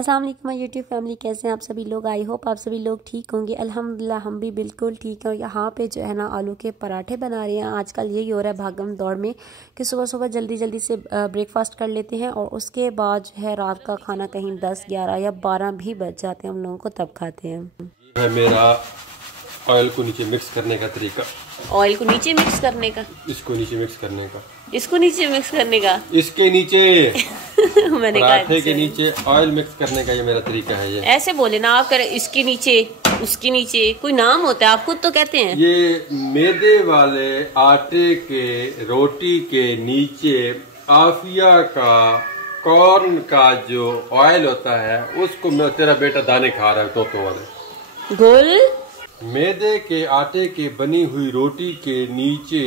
अस्सलाम वालेकुम my YouTube family, कैसे हैं आप सभी लोग। आई होप आप सभी लोग ठीक होंगे। अल्हम्दुलिल्लाह हम भी बिल्कुल ठीक हैं। यहाँ पे जो है ना आलू के पराठे बना रहे हैं। आजकल यही हो रहा है भागम दौड़ में कि सुबह सुबह जल्दी जल्दी से ब्रेकफास्ट कर लेते हैं और उसके बाद जो है रात का खाना कहीं 10, 11 या 12 भी बज जाते हैं हम लोगों को, तब खाते हैं। है मेरा ऑयल को नीचे मिक्स करने का तरीका। ऑयल को नीचे मिक्स करने का, इसको नीचे मिक्स करने का, इसको नीचे मिक्स करने का, इसके नीचे मैंने पराठे के नीचे ऑयल मिक्स करने का ये मेरा तरीका है। ये ऐसे बोले ना आप, करे इसके नीचे उसके नीचे, कोई नाम होता है, आप खुद तो कहते हैं। ये मैदे वाले आटे के रोटी के नीचे आफिया का कॉर्न का जो ऑयल होता है उसको मैं तेरा बेटा दाने खा रहा है तोतो वाले। गोल मैदे के आटे के बनी हुई रोटी के नीचे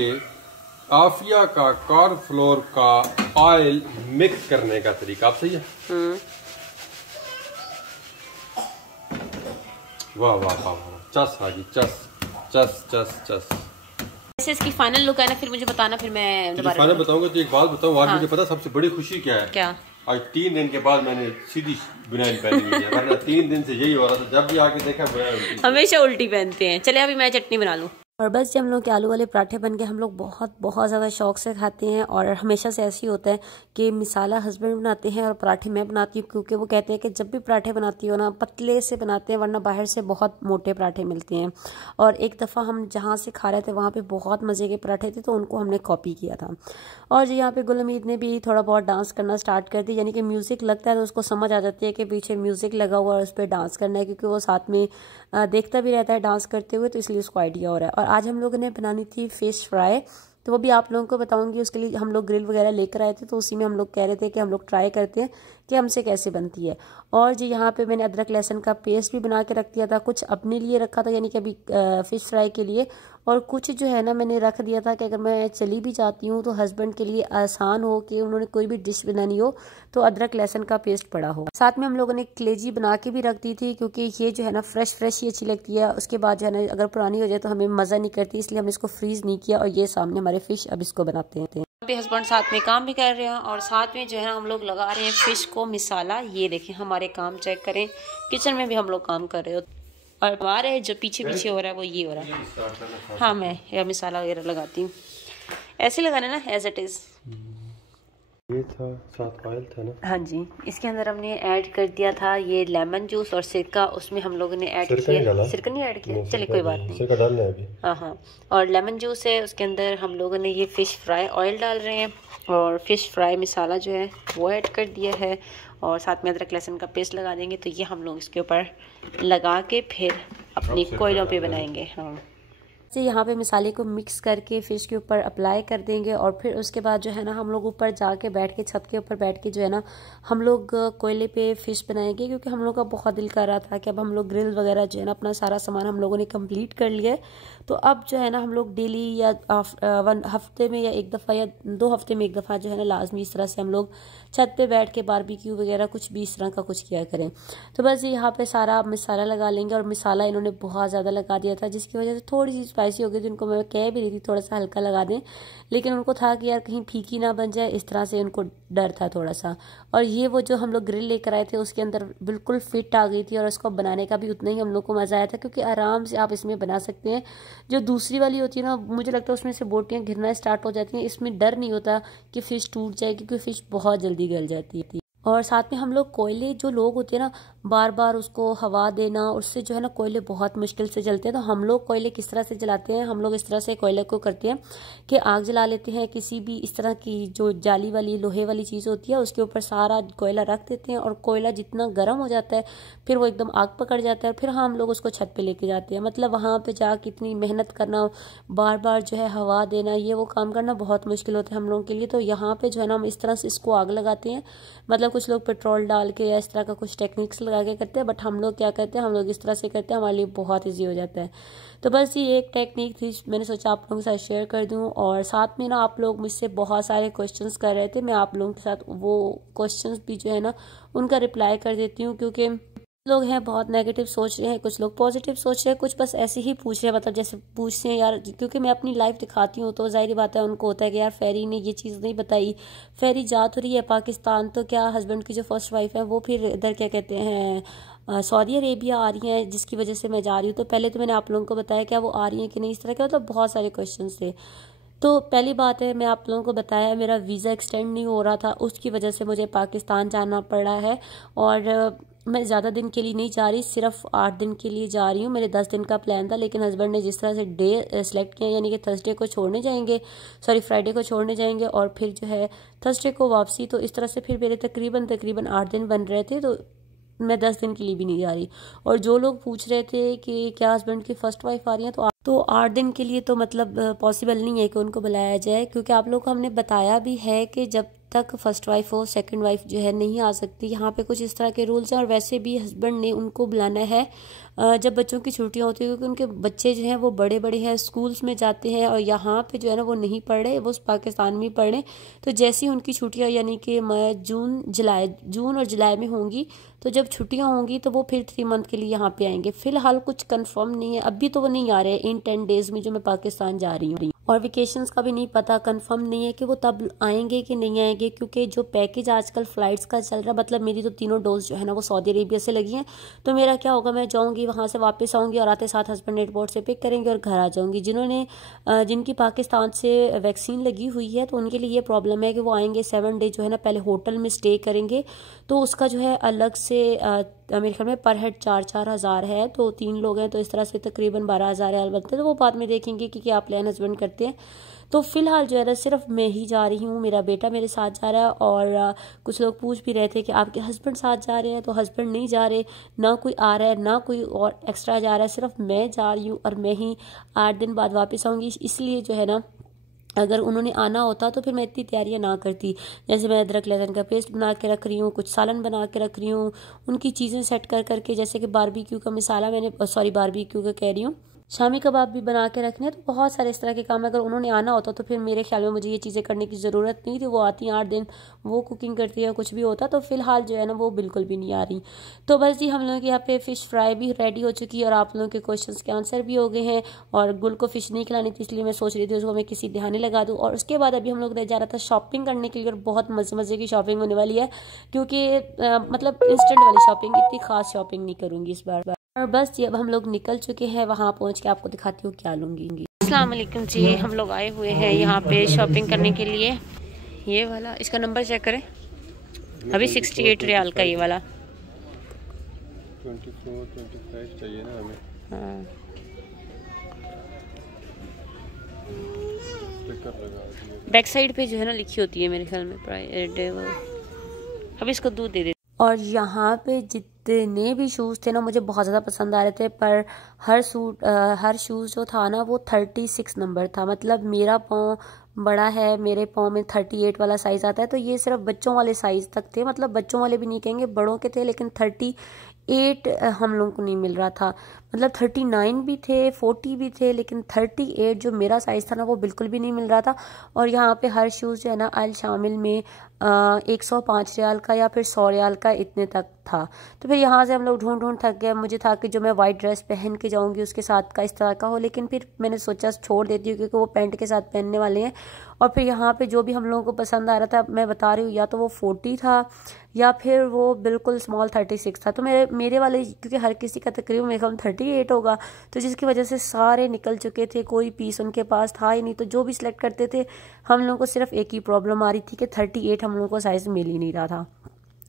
आफिया का कॉर्न फ्लोर का ऑयल मिक्स करने का तरीका। आप सही है। वाह वाह वाह वाह, चस हाजी चस चस चस चस। ऐसे इसकी फाइनल लुक है ना, फिर मुझे बताना, फिर मैं दोबारा फाइनल बताऊंगा। तो एक बात बताऊं, आज हाँ। मुझे पता सबसे बड़ी खुशी क्या है? क्या? आज 3 दिन के बाद मैंने सीधी बुनाई पहनी हुई है, वरना 3 दिन से यही हो रहा था, जब भी आके देखा बुनाई हमेशा उल्टी पहनते हैं। चले अभी मैं चटनी बना लूं। और बस जब हम लोग के आलू वाले पराठे बन के हम लोग बहुत बहुत ज़्यादा शौक से खाते हैं। और हमेशा से ऐसे ही होता है कि मिसाला हस्बैंड बनाते हैं और पराठे मैं बनाती हूँ, क्योंकि वो कहते हैं कि जब भी पराठे बनाती हो ना पतले से बनाते हैं, वरना बाहर से बहुत मोटे पराठे मिलते हैं। और एक दफ़ा हम जहाँ से खा रहे थे वहाँ पे बहुत मज़े के पराठे थे, तो उनको हमने कॉपी किया था। और जो यहाँ पे गुल हमीद ने भी थोड़ा बहुत डांस करना स्टार्ट कर दी, यानी कि म्यूज़िक लगता है तो उसको समझ आ जाती है कि पीछे म्यूज़िक लगा हुआ है, उस पर डांस करना है, क्योंकि वो साथ में देखता भी रहता है डांस करते हुए, तो इसलिए उसको आइडिया हो रहा है। और आज हम लोगों ने बनानी थी फ़िश फ्राई, तो वो भी आप लोगों को बताऊंगी। उसके लिए हम लोग ग्रिल वगैरह लेकर आए थे, तो उसी में हम लोग कह रहे थे कि हम लोग ट्राई करते हैं कि हमसे कैसे बनती है। और जी यहाँ पे मैंने अदरक लहसुन का पेस्ट भी बना के रख दिया था, कुछ अपने लिए रखा था यानी कि अभी फ़िश फ्राई के लिए, और कुछ जो है ना मैंने रख दिया था कि अगर मैं चली भी जाती हूँ तो हस्बैंड के लिए आसान हो कि उन्होंने कोई भी डिश बनानी हो तो अदरक लहसुन का पेस्ट पड़ा हो। साथ में हम लोगों ने कलेजी बना के भी रख दी थी, क्योंकि ये जो है ना फ्रेश फ्रेश ही अच्छी लगती है। उसके बाद जो है ना अगर पुरानी हो जाए तो हमें मज़ा नहीं करती, इसलिए हमने इसको फ्रीज़ नहीं किया। और ये सामने हमारे फ़िश, अब इसको बनाते हैं। अभी हस्बैंड साथ में काम भी कर रहे हैं और साथ में जो है ना हम लोग लगा रहे हैं फ़िश को मिसाला। ये देखें हमारे काम चेक करें, किचन में भी हम लोग काम कर रहे हो। और हमारे जो पीछे पीछे हो रहा है वो ये हो रहा है। हाँ, मैं यह मिसाला वगैरह लगाती हूँ, ऐसे लगाना ना एज इट इज़। ये था, साथ ऑयल था ना। हाँ जी, इसके अंदर हमने ऐड कर दिया था ये लेमन जूस और सिरका, उसमें हम लोगों ने ऐड किया। सिरका नहीं ऐड किया, चलिए कोई बात नहीं, सिरका डालना है अभी। हाँ हाँ। और लेमन जूस है, उसके अंदर हम लोगों ने ये फ़िश फ्राई ऑयल डाल रहे हैं और फ़िश फ्राई मिसाला जो है वो ऐड कर दिया है। और साथ में अदरक लहसुन का पेस्ट लगा देंगे, तो ये हम लोग इसके ऊपर लगा के फिर अपनी कोयलों पे बनाएंगे। हाँ, से यहाँ पे मसाले को मिक्स करके फ़िश के ऊपर अप्लाई कर देंगे। और फिर उसके बाद जो है ना हम लोग ऊपर जाके बैठ के, छत के ऊपर बैठ के जो है ना हम लोग कोयले पे फ़िश बनाएंगे, क्योंकि हम लोग का बहुत दिल कर रहा था कि अब हम लोग ग्रिल वगैरह जो है ना अपना सारा सामान हम लोगों ने कंप्लीट कर लिया है। तो अब जो है ना हम लोग डेली या 1 हफ्ते में या 1 दफ़ा या 2 हफ्ते में 1 दफ़ा जो है ना लाजमी इस तरह से हम लोग छत पे बैठ के बारबेक्यू वगैरह कुछ भी इस तरह का कुछ किया करें। तो बस यहाँ पे सारा मसाला लगा लेंगे। और मसाला इन्होंने बहुत ज़्यादा लगा दिया था, जिसकी वजह से थोड़ी सी स्पाइसी हो गई थी। उनको मैं कह भी रही थी थोड़ा सा हल्का लगा दें, लेकिन उनको था कि यार कहीं फीकी ना बन जाए, इस तरह से उनको डर था थोड़ा सा। और ये वो जो हम लोग ग्रिल लेकर आए थे उसके अंदर बिल्कुल फिट आ गई थी, और उसको बनाने का भी उतना ही हम लोग को मज़ा आया था, क्योंकि आराम से आप इसमें बना सकते हैं। जो दूसरी वाली होती है ना, मुझे लगता है उसमें से बोटियाँ गिरना स्टार्ट हो जाती हैं। इसमें डर नहीं होता कि फ़िश टूट जाए, क्योंकि फ़िश बहुत जल्दी गल जाती है। और साथ में हम लोग कोयले, जो लोग होते हैं ना बार बार उसको हवा देना, उससे जो है ना कोयले बहुत मुश्किल से जलते हैं। तो हम लोग कोयले किस तरह से जलाते हैं, हम लोग इस तरह से कोयले को करते हैं कि आग जला लेते हैं, किसी भी इस तरह की जो जाली वाली लोहे वाली चीज़ होती है उसके ऊपर सारा कोयला रख देते हैं। और कोयला जितना गर्म हो जाता है फिर वो एकदम आग पकड़ जाता है। फिर हम लोग उसको छत पे लेके जाते हैं। मतलब वहाँ पे जाके इतनी मेहनत करना, बार बार जो है हवा देना, ये वो काम करना बहुत मुश्किल होता है हम लोगों के लिए। तो यहाँ पे जो है ना हम इस तरह से इसको आग लगाते हैं। मतलब कुछ लोग पेट्रोल डाल के या इस तरह का कुछ टेक्निक्स लगा के करते हैं, बट हम लोग क्या करते हैं, हम लोग इस तरह से करते हैं, हमारे लिए बहुत ईजी हो जाता है। तो बस ये एक टेक्निक थी, मैंने सोचा आप लोगों के साथ शेयर कर दूं। और साथ में ना आप लोग मुझसे बहुत सारे क्वेश्चंस कर रहे थे, मैं आप लोगों के साथ वो क्वेश्चंस भी जो है ना उनका रिप्लाई कर देती हूँ, क्योंकि लोग हैं बहुत नेगेटिव सोच रहे हैं, कुछ लोग पॉजिटिव सोच रहे हैं, कुछ बस ऐसे ही पूछ रहे हैं, मतलब जैसे पूछते हैं यार, क्योंकि मैं अपनी लाइफ दिखाती हूँ तो जाहिर बात है उनको होता है कि यार फेरी ने ये चीज़ नहीं बताई, फेरी जा तो रही है पाकिस्तान, तो क्या हस्बैंड की जो फर्स्ट वाइफ है वो फिर इधर क्या कहते हैं सऊदी अरेबिया आ रही हैं जिसकी वजह से मैं जा रही हूँ। तो पहले तो मैंने आप लोगों को बताया क्या वो आ रही हैं कि नहीं, इस तरह के मतलब बहुत सारे क्वेश्चन थे। तो पहली बात है, मैं आप लोगों को बताया मेरा वीज़ा एक्सटेंड नहीं हो रहा था, उसकी वजह से मुझे पाकिस्तान जाना पड़ा है। और मैं ज़्यादा दिन के लिए नहीं जा रही, सिर्फ 8 दिन के लिए जा रही हूँ। मेरे 10 दिन का प्लान था, लेकिन हस्बैंड ने जिस तरह से डे सेलेक्ट किया, यानी कि थर्सडे को छोड़ने जाएंगे, सॉरी फ्राइडे को छोड़ने जाएंगे और फिर जो है थर्सडे को वापसी, तो इस तरह से फिर मेरे तकरीबन 8 दिन बन रहे थे, तो मैं 10 दिन के लिए भी नहीं जा रही। और जो लोग पूछ रहे थे कि क्या हस्बैंड की फर्स्ट वाइफ आ रही है, तो 8 दिन के लिए तो मतलब पॉसिबल नहीं है कि उनको बुलाया जाए, क्योंकि आप लोग को हमने बताया भी है कि जब तक फर्स्ट वाइफ हो सेकंड वाइफ जो है नहीं आ सकती। यहाँ पे कुछ इस तरह के रूल्स हैं। और वैसे भी हस्बैंड ने उनको बुलाना है जब बच्चों की छुट्टियां होती है, क्योंकि उनके बच्चे जो हैं वो बड़े बड़े हैं, स्कूल्स में जाते हैं, और यहाँ पे जो है ना वो नहीं पढ़ रहे, वो पाकिस्तान में पढ़ रहे। तो जैसी उनकी छुट्टियां यानी कि जून और जुलाई में होंगी, तो जब छुट्टियां होंगी तो वो फिर 3 मंथ के लिए यहाँ पे आएंगे। फिलहाल कुछ कंफर्म नहीं है, अभी तो वो नहीं आ रहे इन 10 डेज में जो मैं पाकिस्तान जा रही हूँ। और वेकेशंस का भी नहीं पता, कंफर्म नहीं है कि वो तब आएंगे कि नहीं आएंगे, क्योंकि जो पैकेज आजकल फ्लाइट्स का चल रहा, मतलब मेरी तो तीनों डोज जो है ना वो सऊदी अरेबिया से लगी हैं। तो मेरा क्या होगा, मैं जाऊंगी वहां से वापस आऊंगी और आते साथ हस्बैंड एयरपोर्ट से पिक करेंगे और घर आ जाऊंगी। जिनकी पाकिस्तान से वैक्सीन लगी हुई है तो उनके लिए ये प्रॉब्लम है कि वो आएंगे 7 डे जो है ना पहले होटल में स्टे करेंगे, तो उसका जो है अलग से मेरे ख्याल में पर हेड 4-4 हज़ार है। तो 3 लोग हैं, तो इस तरह से तकरीबन 12,000 बनते हैं। तो वो बाद में देखेंगे कि क्या प्लान हस्बैंड करते हैं। तो फिलहाल जो है ना सिर्फ मैं ही जा रही हूँ, मेरा बेटा मेरे साथ जा रहा है। और कुछ लोग पूछ भी रहे थे कि आपके हस्बैंड साथ जा रहे हैं, तो हस्बैंड नहीं जा रहे, ना कोई आ रहा है ना कोई और एक्स्ट्रा जा रहा है, सिर्फ मैं जा रही हूँ और मैं ही 8 दिन बाद वापस आऊँगी। इसलिए जो है ना अगर उन्होंने आना होता तो फिर मैं इतनी तैयारियां ना करती। जैसे मैं अदरक लहसुन का पेस्ट बना के रख रही हूँ, कुछ सालन बना के रख रही हूँ, उनकी चीज़ें सेट कर करके, जैसे कि बारबेक्यू का मसाला मैंने बारबेक्यू का कह रही हूँ, शामी कबाब भी बना के रखने। तो बहुत सारे इस तरह के काम, अगर उन्होंने आना होता तो फिर मेरे ख्याल में मुझे ये चीज़ें करने की ज़रूरत नहीं थी। वो आती हैं 8 दिन, वो कुकिंग करती है, कुछ भी होता। तो फिलहाल जो है ना वो बिल्कुल भी नहीं आ रही। तो बस जी, हम लोगों के यहाँ पे फ़िश फ्राई भी रेडी हो चुकी है और आप लोगों के क्वेश्चंस के आंसर भी हो गए हैं। और गुल को फ़िश नहीं खिलानी थी, इसलिए मैं सोच रही थी उसको मैं किसी ध्यान लगा दूँ। और उसके बाद अभी हम लोग जा रहा था शॉपिंग करने के लिए, और बहुत मज़े मज़े की शॉपिंग होने वाली है, क्योंकि मतलब इंस्टेंट वाली शॉपिंग, इतनी खास शॉपिंग नहीं करूँगी इस बार। और बस जी अब हम लोग निकल चुके हैं, वहाँ पहुँच के आपको दिखाती हूँ क्या लूँगी। अस्सलाम वालेकुम जी, हम लोग आए हुए हैं यहाँ पे शॉपिंग करने के लिए। ये वाला, इसका नंबर चेक करें, अभी 68 रियाल का ये वाला। 24-25 चाहिए ना हमें। हाँ, बैक साइड पे जो है ना लिखी होती है मेरे ख्याल में प्राइस। अब इसको दूध दे दे। और यहाँ पे जितने भी शूज़ थे ना मुझे बहुत ज़्यादा पसंद आ रहे थे, पर हर शूज़ जो था ना वो 36 नंबर था। मतलब मेरा पाँव बड़ा है, मेरे पाँव में 38 वाला साइज़ आता है, तो ये सिर्फ बच्चों वाले साइज़ तक थे। मतलब बच्चों वाले भी नहीं कहेंगे, बड़ों के थे, लेकिन 38 हम लोगों को नहीं मिल रहा था। मतलब 39 भी थे, 40 भी थे, लेकिन 38 जो मेरा साइज़ था ना वो बिल्कुल भी नहीं मिल रहा था। और यहाँ पे हर शूज़ जो है ना अल शामिल में 105 रियाल का या फिर 100 रियाल का इतने तक था। तो फिर यहाँ से हम लोग ढूंढ थक गए। मुझे था कि जो मैं वाइट ड्रेस पहन के जाऊँगी उसके साथ का इस तरह का हो, लेकिन फिर मैंने सोचा छोड़ देती हूँ, क्योंकि वो पैंट के साथ पहनने वाले हैं। और फिर यहाँ पे जो भी हम लोगों को पसंद आ रहा था, मैं बता रही हूँ, या तो वो 40 था या फिर वो बिल्कुल स्मॉल 36 था। तो मेरे वाले, क्योंकि हर किसी का तकरीबन मेरे ख्याल 38 होगा, तो जिसकी वजह से सारे निकल चुके थे, कोई पीस उनके पास था ही नहीं। तो जो भी सिलेक्ट करते थे हम लोगों को सिर्फ एक ही प्रॉब्लम आ रही थी कि 38 हम लोगों को साइज़ मिल ही नहीं रहा था।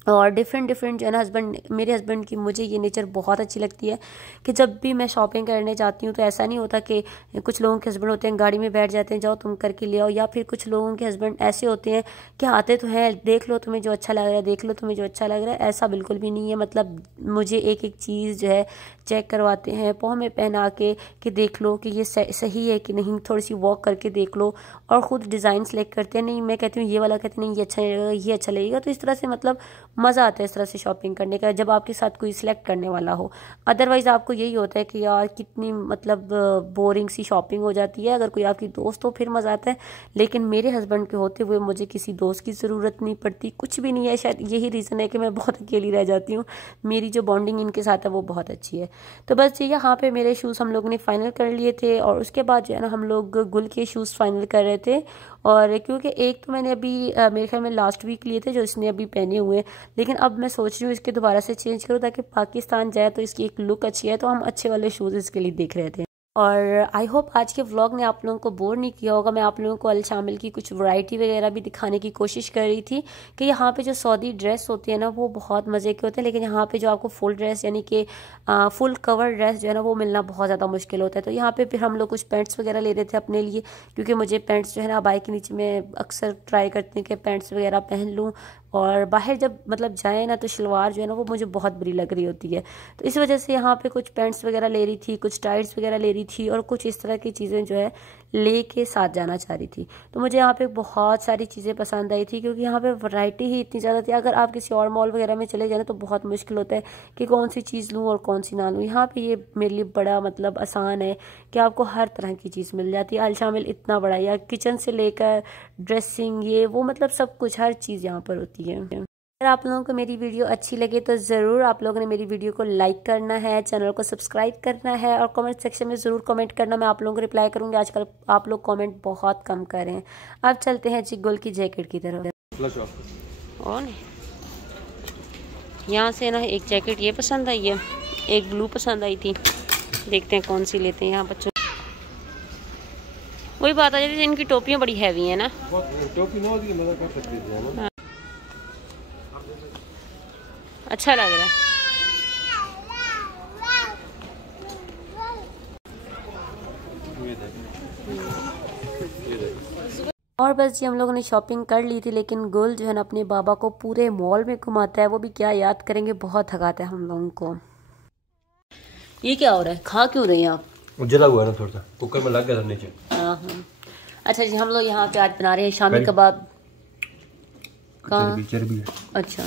और डिफरेंट जो है ना मेरे हस्बैंड की, मुझे ये नेचर बहुत अच्छी लगती है कि जब भी मैं शॉपिंग करने जाती हूँ तो ऐसा नहीं होता कि कुछ लोगों के हस्बैंड होते हैं गाड़ी में बैठ जाते हैं, जाओ तुम करके ले आओ, या फिर कुछ लोगों के हस्बैंड ऐसे होते हैं कि आते तो हैं, देख लो तुम्हें जो अच्छा लग रहा है, देख लो तुम्हें जो अच्छा लग रहा है। ऐसा बिल्कुल भी नहीं है। मतलब मुझे एक एक चीज़ जो है चेक करवाते हैं, पाँव में पहना के कि देख लो कि ये सही है कि नहीं, थोड़ी सी वॉक करके देख लो, और ख़ुद डिज़ाइन सेलेक्ट करते हैं। नहीं मैं कहती हूँ ये वाला, कहते नहीं ये अच्छा लगेगा, ये अच्छा लगेगा। तो इस तरह से मतलब मज़ा आता है इस तरह से शॉपिंग करने का, जब आपके साथ कोई सिलेक्ट करने वाला हो। अदरवाइज़ आपको यही होता है कि यार कितनी मतलब बोरिंग सी शॉपिंग हो जाती है। अगर कोई आपकी दोस्त हो फिर मज़ा आता है, लेकिन मेरे हस्बैंड के होते हुए मुझे किसी दोस्त की ज़रूरत नहीं पड़ती, कुछ भी नहीं है। शायद यही रीज़न है कि मैं बहुत अकेली रह जाती हूँ। मेरी जो बॉन्डिंग इनके साथ है वो बहुत अच्छी है। तो बस यहाँ पे मेरे शूज़ हम लोगों ने फाइनल कर लिए थे, और उसके बाद जो है ना हम लोग गुल के शूज़ फाइनल कर रहे थे। और क्योंकि एक तो मैंने अभी मेरे ख्याल में लास्ट वीक लिए थे जो इसने अभी पहने हुए हैं, लेकिन अब मैं सोच रही हूँ इसके दोबारा से चेंज करूँ ताकि पाकिस्तान जाए तो इसकी एक लुक अच्छी है। तो हम अच्छे वाले शूज़ इसके लिए देख रहे थे। और आई होप आज के व्लॉग ने आप लोगों को बोर नहीं किया होगा। मैं आप लोगों को अल शामिल की कुछ वैरायटी वगैरह भी दिखाने की कोशिश कर रही थी कि यहाँ पे जो सऊदी ड्रेस होती है ना वो बहुत मज़े के होते हैं, लेकिन यहाँ पे जो आपको फुल ड्रेस यानी कि फुल कवर ड्रेस जो है ना वो मिलना बहुत ज़्यादा मुश्किल होता है। तो यहाँ पे फिर हम लोग कुछ पैंट्स वगैरह ले रहे थे अपने लिए, क्योंकि मुझे पैंट्स जो है ना बाइक के नीचे में अक्सर ट्राई करती हूँ कि पैंट्स वगैरह पहन लूँ, और बाहर जब मतलब जाए ना तो शलवार जो है ना वो मुझे बहुत बुरी लग रही होती है। तो इस वजह से यहाँ पे कुछ पैंट्स वगैरह ले रही थी, कुछ टाइट्स वगैरह ले रही थी, और कुछ इस तरह की चीज़ें जो है लेके साथ जाना चाह रही थी। तो मुझे यहाँ पे बहुत सारी चीज़ें पसंद आई थी, क्योंकि यहाँ पे वैरायटी ही इतनी ज़्यादा थी। अगर आप किसी और मॉल वगैरह में चले जाए तो बहुत मुश्किल होता है कि कौन सी चीज़ लूँ और कौन सी ना लूँ। यहाँ पे ये मेरे लिए बड़ा मतलब आसान है कि आपको हर तरह की चीज़ मिल जाती है। अल शामिल इतना बड़ा, या किचन से लेकर ड्रेसिंग ये वो मतलब सब कुछ हर चीज़ यहाँ पर होती है। अगर आप लोगों को मेरी वीडियो अच्छी लगे तो ज़रूर आप लोगों ने मेरी वीडियो को लाइक करना है, चैनल को सब्सक्राइब करना है, और कमेंट सेक्शन में ज़रूर कमेंट करना। मैं आप लोगों को रिप्लाई करूँगी। आजकल आप लोग कमेंट बहुत कम कर रहे हैं। अब चलते हैं जी गुल की जैकेट की तरफ। और यहाँ से ना एक जैकेट ये पसंद आई है, एक ब्लू पसंद आई थी, देखते हैं कौन सी लेते हैं। यहाँ बच्चों वही बात आ जाती है, इनकी टोपियाँ बड़ी हैवी है ना। अच्छा लग रहा है। और बस जी हम लोगों ने शॉपिंग कर ली थी, लेकिन गुल जो है ना अपने बाबा को पूरे मॉल में घुमाता है। वो भी क्या याद करेंगे, बहुत थकाता है हम लोगों को। ये क्या हो रहा है, खा क्यों रही हैं आप? जला हुआ है ना थोड़ा सा, कुकर में लग गया था नीचे। हाँ। अच्छा जी, हम लोग यहाँ पे आज बना रहे हैं शामी कबाब। कहाँ? चर्बी है। अच्छा,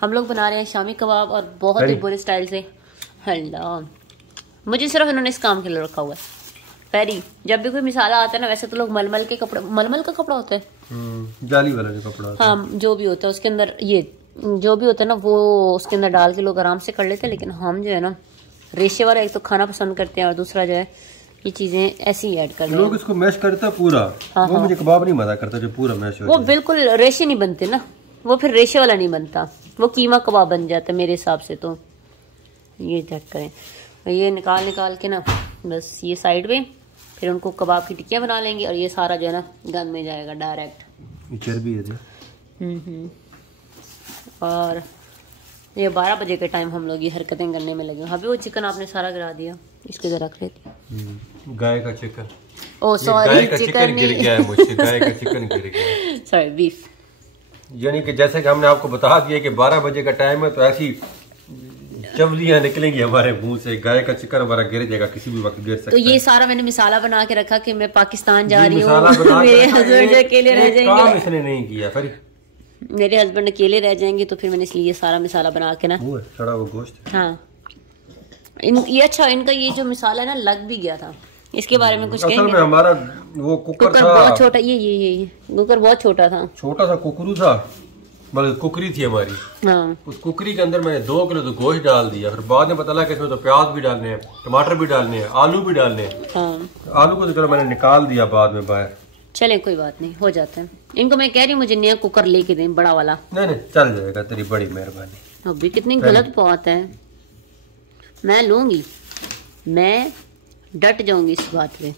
हम लोग बना रहे हैं शामी कबाब, और बहुत ही बुरे स्टाइल से। अल्लाह, मुझे सिर्फ इन्होंने इस काम के लिए रखा हुआ है। पैरी जब भी कोई मिसाला आता है ना, वैसे तो लोग मलमल के कपड़े, मलमल का कपड़ा होता है, जाली वाला जो कपड़ा होता है, हाँ जो भी होता है उसके अंदर, ये जो भी होता है ना वो उसके अंदर डाल के लोग आराम से कर लेते हैं। लेकिन हम जो है ना रेशे वाला एक तो खाना पसंद करते हैं, और दूसरा जो है ये चीजें ऐसी ही ऐड कर रहे हैं। लोग इसको मैश करता पूरा। हाँ, वो मुझे कबाब नहीं मजा करता जो पूरा मैश हो। वो बिल्कुल रेशे नहीं बनते ना, वो फिर रेशे वाला नहीं बनता, वो कीमा कबाब बन जाता है मेरे हिसाब से। तो ये चेक करें, ये निकाल के ना बस ये साइड में, फिर उनको कबाब की टिक्कियाँ बना लेंगे, और ये सारा जो है ना गन में जाएगा डायरेक्ट। चर्बी है। और ये 12 बजे के टाइम हम लोग ये हरकतें करने में लगे। अभी वो चिकन आपने सारा गिरा दिया, इसके जरा रख लेती। गाय का चिकन, ओ सॉरी, चिकन गिर गया है मुझसे, गाय का चिकन गिर गया। Sorry, beef. यानी कि जैसे कि हमने आपको बता दिया कि 12 बजे का टाइम है, तो ऐसी चवलियां निकलेंगी हमारे मुंह से। गाय का चिकन हमारा गिर जाएगा, किसी भी वक्त गिर सकता है। तो ये सारा मैंने मिसाला बना के रखा कि मैं पाकिस्तान जा रही हूँ, मेरे हस्बैंड अकेले रह जाएंगे। काम इसने नहीं किया, फिर मेरे हस्बैंड अकेले रह जाएंगे, तो फिर मैंने इसलिए सारा मिसाला बना के ना, वो सड़ा वो गोश्त। हाँ ये अच्छा, इनका ये जो मिसाला है ना लग भी गया था, इसके बारे में कुछ कहेंगे? हमारा वो कुकर था बहुत छोटा, ये कुकर बहुत छोटा था कुकरू था, मतलब कुकरी थी हमारी। हाँ। उस कुकरी के अंदर मैंने 2 किलो तो गोश्त डाल दिया। फिर बाद में पता लगा कि इसमें तो प्याज भी डालने हैं, टमाटर भी डालने हैं, आलू भी डालने हैं। हाँ। आलू को तो चलो मैंने निकाल दिया बाद में बाहर। चले कोई बात नहीं, हो जाता है। इनको मैं कह रही हूँ मुझे नया कुकर लेके दें, बड़ा वाला। नहीं चल जाएगा, तेरी बड़ी मेहरबानी। अभी कितनी गलत बात है, मैं लूंगी, मैं डट जाऊंगी इस बात पे।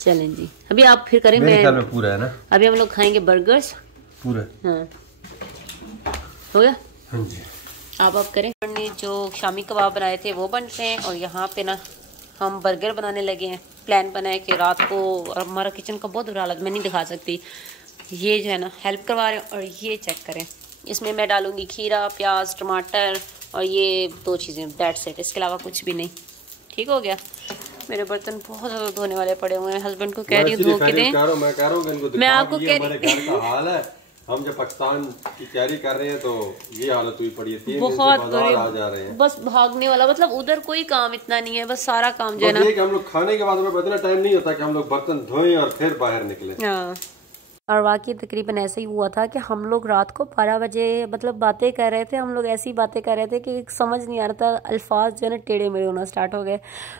चलें जी, अभी आप फिर करें। मेरे ख्याल में पूरा है ना। अभी हम लोग खाएंगे बर्गर्स पूरा। हाँ हो गया। हाँ जी, आप करें। जो शामी कबाब बनाए थे वो बन रहे हैं, और यहाँ पे ना हम बर्गर बनाने लगे हैं। प्लान बना है कि रात को, और हमारा किचन का बहुत बुरा हालत, मैं नहीं दिखा सकती। ये जो है ना हेल्प करवा रहे हैं, और ये चेक करें, इसमें मैं डालूंगी खीरा, प्याज, टमाटर, और ये 2 चीज़ें, दैट्स इट। इसके अलावा कुछ भी नहीं। ठीक हो गया। मेरे बर्तन बहुत ज़्यादा धोने वाले पड़े हुए हैं, हस्बैंड को कह रही हूँ धो के दें। मैं आपको कह रही, हाल है हम जब पाकिस्तान की तैयारी कर रहे हैं तो ये हालत हुई पड़ी है, 3 दिन से बहुत बाजार आ जा रहे हैं, बस भागने वाला, मतलब उधर कोई काम इतना नहीं है, बस सारा काम जो है ना, ये कि हम लोग खाने के बाद हमें इतना टाइम नहीं होता कि हम लोग बर्तन धोएं और फिर बाहर निकले। हाँ, और वाकई तकरीबन ऐसा ही हुआ था कि हम लोग रात को 12 बजे मतलब बातें कर रहे थे, हम लोग ऐसी बातें कर रहे थे कि समझ नहीं आ रहा था, अल्फाज जो है ना टेढ़े मेढ़े होना स्टार्ट हो गए।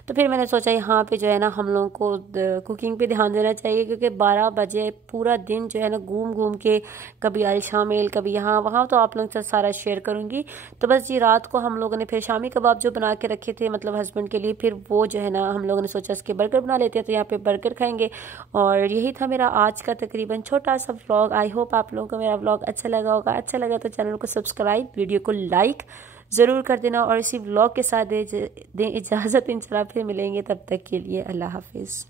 तो फिर मैंने सोचा यहाँ पे जो है ना हम लोगों को कुकिंग पे ध्यान देना चाहिए, क्योंकि 12 बजे पूरा दिन जो है ना घूम घूम के कभी अल शामिल कभी यहाँ वहाँ, तो आप लोगों के साथ सारा शेयर करूँगी। तो बस जी रात को हम लोगों ने फिर शामी कबाब जो बना के रखे थे मतलब हस्बैंड के लिए, फिर वो जो है ना हम लोगों ने सोचा इसके बर्गर बना लेते हैं, तो यहाँ पे बर्गर खाएंगे। और यही था मेरा आज का तकरीबन छोटा सा व्लॉग। आई होप आप लोगों को मेरा व्लॉग अच्छा लगा होगा। अच्छा लगा तो चैनल को सब्सक्राइब, वीडियो को लाइक ज़रूर कर देना, और इसी व्लॉग के साथ दें इजाज़त। इंशाल्लाह फिर मिलेंगे, तब तक के लिए अल्लाह हाफिज़।